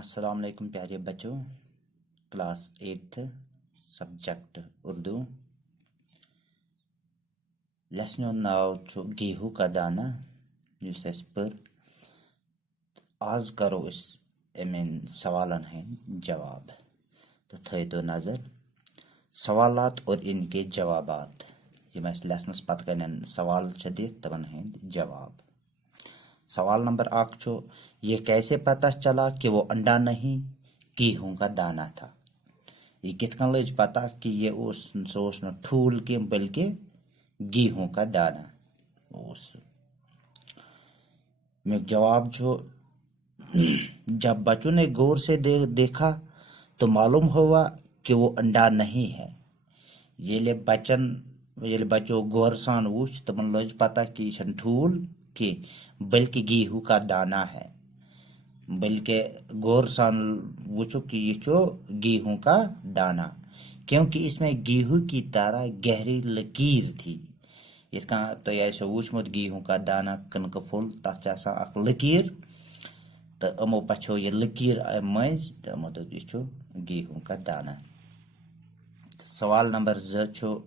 السلام علیکم پیارے بچوں، کلاس 8 سبجیکٹ اردو لیسن ناو گیہو کا دانہ یس اس پر آز کرو اس امن سوالن ہند جواب تو تھو نظر سوالات اور ان کے جوابات یم اس لیسنس پتہ کن سوال دت تمن ہند جواب۔ سوال نمبر 1 یہ کیسے پتہ چلا کہ وہ انڈا نہیں گیہوں کا دانہ تھا؟ یہ کت کن لج پتہ کہ یہ سوس نہ ٹھول کی بلکہ گیہوں کا دانہ اس۔ میں جواب جب بچوں نے غور سے دیکھا تو معلوم ہوا کہ وہ انڈا نہیں ہے۔ یہ بچوں غور سان وچ تمن لج پتہ کہ یہ ٹھول کی بلکہ گیہوں کا دانہ ہے، بلکہ غور سان وچو کہ یہ گیہوں کا دانہ، کیونکہ اس میں گیہوں کی طرح گہری لکیر تھی۔ اس کا تو یہ وچمت گیہوں کا دانہ کنک پھول تک اخ لکیر تو امو پچھو یہ لکیر مز تو امو دپ یہ گیہوں کا دانہ۔ سوال نمبر 2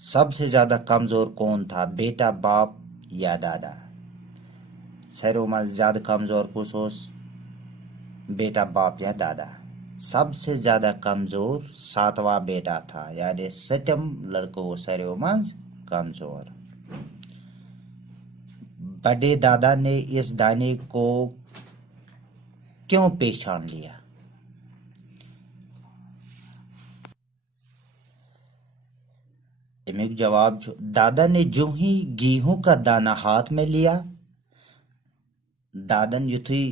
سب سے زیادہ کمزور کون تھا، بیٹا، باپ یا دادا؟ سارو من زیادہ کمزور کس بیٹا، باپ یا دادا؟ سب سے زیادہ کمزور 7واں بیٹا تھا، یعنی 7م لڑکوں سارو من کمزور۔ بڑے دادا نے اس دانے کو کیوں پہچان لیا؟ امیک جواب دادا نے جو ہی گیہوں کا دانہ ہاتھ میں لیا، دادن یتھی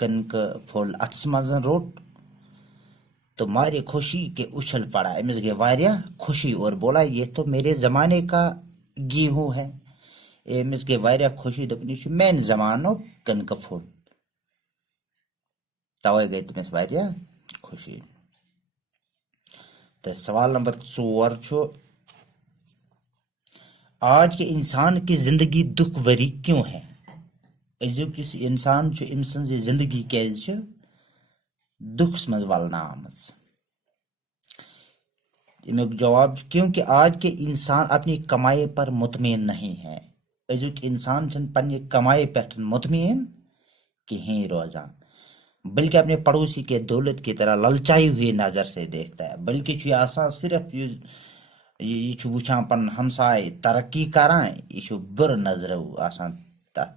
کنک پھول اتس مزن روٹ تو مارے خوشی کے اچھل پڑا، امس گئی واریا خوشی اور بولا یہ تو میرے زمانے کا گیہوں ہے۔ امس گئی واریا خوشی دپن یہ مین زمانو کنک پھول، توے گئی تمس واریا خوشی۔ تو سوال نمبر 4 آج کے انسان کی زندگی دکھ بری کیوں ہے؟ ازیک اس انسان ام سن زندگی کیز دکھس مز ولنا آمز؟ امیک جواب کیونکہ آج کے انسان اپنی کمائی پر مطمئن نہیں ہے۔ ازیک انسان چھن پنہ کمائی پہ مطمئن کہیں روزان، بلکہ اپنے پڑوسی کے دولت کی طرح للچائی ہوئی نظر سے دیکھتا ہے، بلکہ یہ آسان صرف یہ وچان پن ہمسائے ترقی کران، یہ بر نظر آسان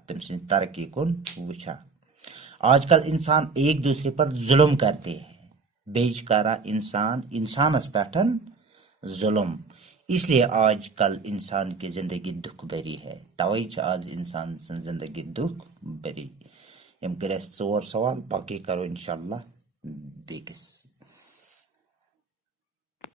تم سن ترقی کن وچان۔ آج کل انسان ایک دوسرے پر ظلم کرتے ہیں، بیچ کرا انسانس پٹھن ظلم، اس لیے آج کل انسان کی زندگی دکھ بری ہے، توے آج انسان سن زندگی دکھ بری۔ یم کر 4 سوال، باقی کرو انشاءاللہ بیکس